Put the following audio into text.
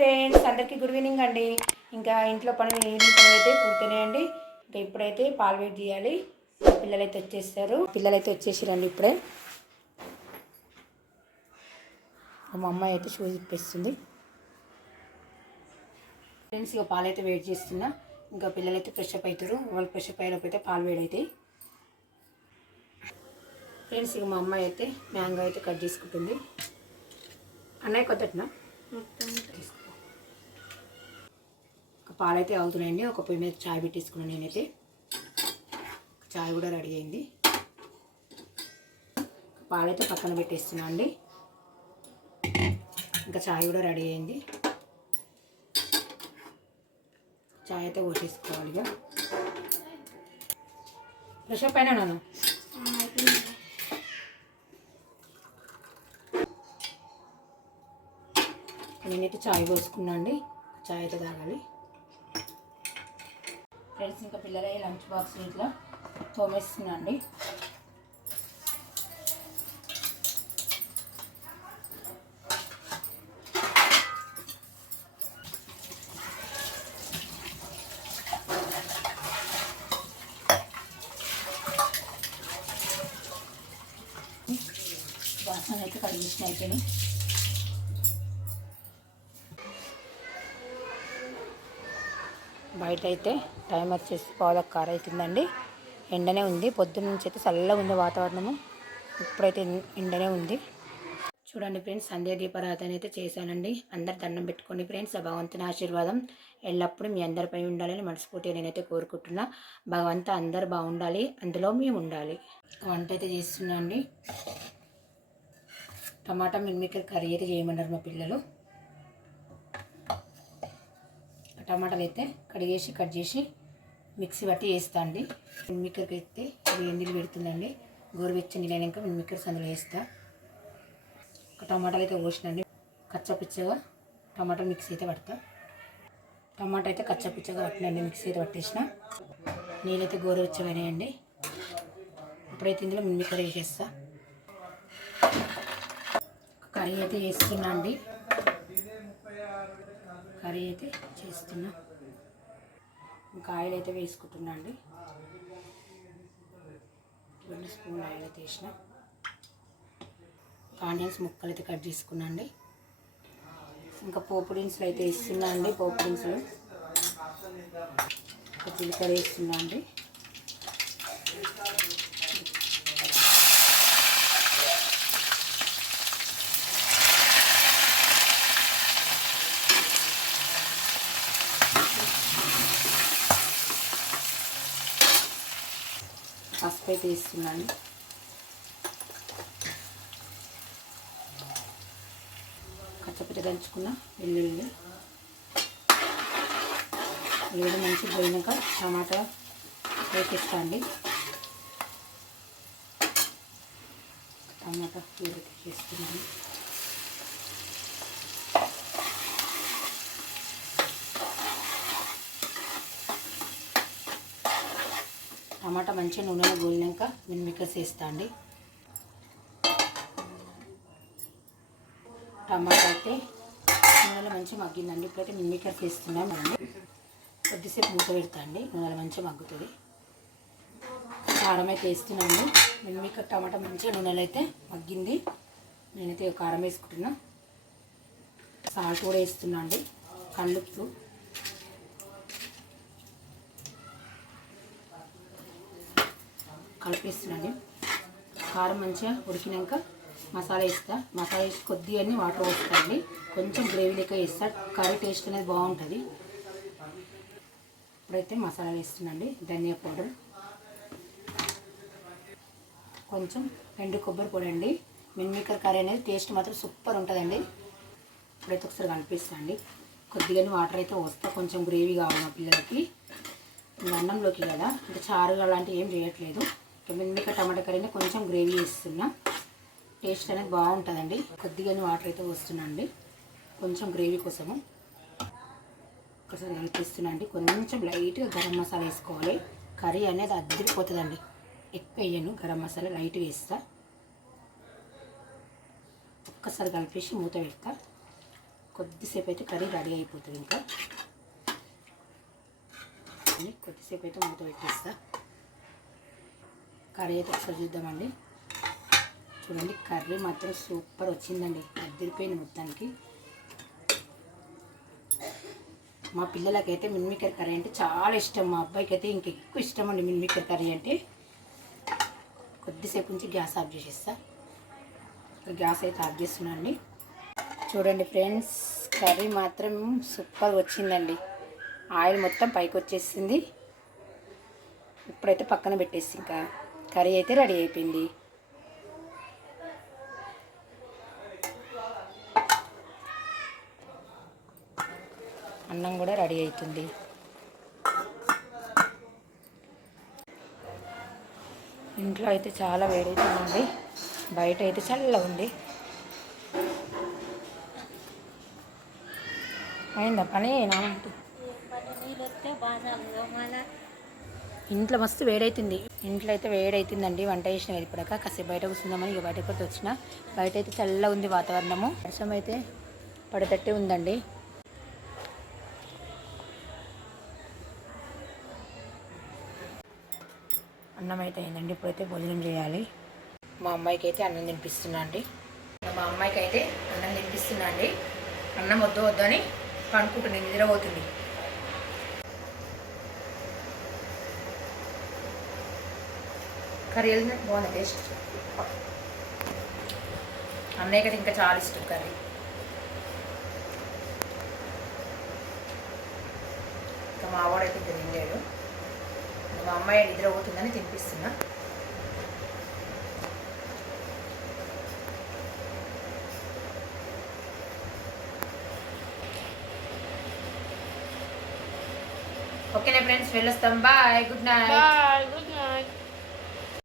Friends అందరికీ good evening అండి. ఇంకా ఇంట్లో పని ఈవినింగ్ పనులు అయితే పూర్తయినాయండి. ఇంకా ఇప్పుడైతే పాలు వేడి చేయాలి. పిల్లలైతే వచ్చేసారు పిల్లలైతే వచ్చేసారండి ఇప్పుడే. మా అమ్మాయి అయితే షూస్ ఇప్పేస్తుంది. ఫ్రెండ్స్ ఇక పాలు అయితే వేడి చేస్తున్నా. ఇంకా పిల్లలైతే ఫ్రెష్ అప్ అవుతారు వాళ్ళు ఫ్రెష్ అప్ అయినప్పుడు అయితే పాలు వేడి అవుతాయి ఫ్రెండ్స్ ఇక మా అమ్మాయి అయితే మ్యాంగో అయితే కట్ చేసుకుంటుంది. అన్నయ్య కొత్తట్నా తీసుకో. ఒక పాలైతే అవుతున్నాయండి. ఒక పొయ్యి మీద చాయ్ పెట్టేసుకున్నాను నేనైతే. చాయ్ కూడా రెడీ అయింది. పాలైతే పక్కన పెట్టేస్తున్నా అండి. ఇంకా చాయ్ కూడా రెడీ అయింది. చాయ్ అయితే పోసేసుకోవాలి ఇక. ఫ్రెష్ అప్ అయినా నాన్న. నేనైతే చాయ్ పోసుకున్నా అండి. చాయ్ అయితే తాగాలి. ఫ్రెండ్స్ ఇంకా పిల్లలే లంచ్ బాక్స్ ఇట్లా తోమేస్తున్నాండి బాసన అయితే కడిగేసిన అయిపోయినాయి బయట అయితే టైం వచ్చేసి పావులకు కార అవుతుందండి ఎండనే ఉంది. పొద్దున్న నుంచి అయితే చల్లగా ఉంది వాతావరణము. ఇప్పుడైతే ఎండనే ఉంది. చూడండి ఫ్రెండ్స్ సంధ్యా దీపారాధన అయితే చేశానండి. అందరు దండం పెట్టుకోండి ఫ్రెండ్స్. ఆ భగవంతుని ఆశీర్వాదం ఎల్లప్పుడూ మీ అందరిపై ఉండాలని మనస్ఫూర్తిగా నేనైతే కోరుకుంటున్నా. భగవంత అందరు బాగుండాలి. అందులో మేము ఉండాలి. వంట అయితే చేస్తున్నా అండి టమాటా మిల్మికర్ కర్రీ అయితే చేయమన్నారు మా పిల్లలు. టమాటాలు అయితే కడిగేసి కట్ చేసి మిక్సీ పట్టి వేస్తా అండి. మిక్కర్కి అయితే ఇది నీళ్ళు పెడుతుందండి. గోరువెచ్చని నీళ్ళు అయినాక మిక్కర్స్ అందులో వేస్తా. ఒక టమాటాలు అయితే పోసినండి కచ్చపిచ్చగా టమాటా మిక్సీ అయితే పడతా. టమాటా అయితే కచ్చపిచ్చగా పట్టినండి. మిక్సీ అయితే పట్టేసిన. నీళ్ళైతే గోరువెచ్చమైనాయండి ఇప్పుడైతే ఇందులో మిక్కర్ వేసేస్తా కర్రీ అయితే వేస్తున్నా అండి. కర్రీ అయితే చేస్తున్నా. ఇంకా ఆయిల్ అయితే వేసుకుంటున్నా అండి. రెండు స్పూన్ ఆయిల్ అయితే వేసిన. ఆనియన్స్ ముక్కలు అయితే కట్ చేసుకున్నా అండి. ఇంకా పోపు దినుసులు అయితే వేస్తున్నా అండి పోపు దినుసులు. ఒక జీలకర్ర వేస్తున్నా అండి. పసుపు అయితే ఇస్తున్నాను కచ్చపిట దంచుకున్న వెల్లుల్లి. ఉల్లిగడ్డ మంచి పోయినాక టమాటా వేపిస్తా అండి టమాటా ఉల్లిగడ్డ చేస్తున్నాను టమాటా మంచిగా నూనెలో గోలినాక మిక్స్ వేస్తా అండి. టమాటా అయితే నూనెలో మంచిగా మగ్గిందండి. ఇప్పుడైతే మిక్స్ వేస్తున్నాం అండి. కొద్దిసేపు మూత పెడతా అండి. నూనెలో మంచిగా మగ్గుతుంది. కారం అయితే వేస్తున్నాను. మిల్మికర్ టమాటా మంచిగా నూనెలో అయితే మగ్గింది. నేనైతే కారం వేసుకుంటున్నా. సాల్ట్ కూడా వేస్తున్నా అండి. కళ్ళుప్పు కలిపేస్తున్నాను. కారం మంచిగా ఉడికినాక మసాలా వేస్తా. మసాలా వేసి కొద్దిగా అన్ని వాటర్ పోస్తాండి కొంచెం గ్రేవీ లెక్క వేస్తా. కర్రీ టేస్ట్ అనేది బాగుంటుంది. ఇప్పుడైతే మసాలా వేస్తున్నాండి ధనియా పౌడర్. కొంచెం ఎండు కొబ్బరి పొడి అండి. మిన్మికర్ కర్రీ అనేది టేస్ట్ మాత్రం సూపర్ ఉంటుందండి. ఇప్పుడైతే ఒకసారి కనిపిస్తాండి కొద్దిగానే వాటర్ అయితే వస్తా కొంచెం గ్రేవీ కావాలి మా పిల్లలకి. అన్నంలోకి కదా. ఇంకా చారు అలాంటివి ఏం చేయట్లేదు. ఇంకా టమాటా కర్రీని కొంచెం గ్రేవీ వేస్తున్నా టేస్ట్ అనేది బాగుంటుందండి. కొద్దిగానే వాటర్ అయితే వస్తున్నా అండి. కొంచెం గ్రేవీ కోసము. ఒకసారి కలిపిస్తున్నా అండి. కొంచెం లైట్గా గరం మసాలా వేసుకోవాలి. కర్రీ అనేది అద్దరిపోతుందండి. ఎక్కువ వేయను. గరం మసాలా లైట్ వేస్తా. ఒక్కసారి కలిపేసి మూత పెడతా. కొద్దిసేపు అయితే కర్రీ రెడీ అయిపోతుంది ఇంకా. కొద్దిసేపు అయితే మూత పెట్టేస్తా. కర్రీ అయితే ఒకసారి చూద్దామండి. చూడండి కర్రీ మాత్రం సూపర్ వచ్చిందండి. అద్దరిపోయింది మొత్తానికి. మా పిల్లలకైతే మిన్మికర్ కర్రీ అంటే చాలా ఇష్టం. మా అబ్బాయికి అయితే ఇంక ఎక్కువ ఇష్టం అండి మిన్మికర్ కర్రీ అంటే. కొద్దిసేపు నుంచి గ్యాస్ ఆఫ్ చేసేస్తా. ఇక్కడ గ్యాస్ అయితే ఆఫ్ చేస్తున్నాండి చూడండి ఫ్రెండ్స్ కర్రీ మాత్రం సూపర్ వచ్చిందండి. ఆయిల్ మొత్తం పైకి వచ్చేసింది. ఇప్పుడైతే పక్కన పెట్టేసి ఇంకా కర్రీ అయితే రెడీ అయిపోయింది. అన్నం కూడా రెడీ అవుతుంది. ఇంట్లో అయితే చాలా వేడైతుందండి. బయట అయితే చల్లగా ఉంది. అయిందా? పని నానంటూ ఇంట్లో మస్తు వేడైతుంది. ఇంట్లో అయితే వేడైతుందండి. వంట చేసిన వెళ్ళిపోయాక కాసేపు బయట కూర్చుందామని ఇక బయటకు వచ్చిన. బయట అయితే చల్లగా ఉంది వాతావరణము. వర్షం అయితే పడతట్టే ఉందండి. అన్నం అయితే అయిందండి. ఇప్పుడైతే భోజనం చేయాలి. మా అమ్మాయికి అయితే అన్నం తినిపిస్తున్నా అండి. మా అమ్మాయికి అయితే అన్నం తినిపిస్తున్నా అండి. అన్నం వద్దు వద్దు అని పండుకుంటుంది. నిద్రపోతుంది. కర్రీ వెళ్ళినట్టు బాగుంది టేస్ట్. అన్నయ్య కదా ఇంకా చాలా ఇష్టం కర్రీ. ఇంకా మావాడైతే ఇంకా తినలేడు మా అమ్మాయి నిద్ర అవుతుందని తినిపిస్తున్నా. ఓకేనా ఫ్రెండ్స్ వెళ్ళొస్తాం. Bye good night.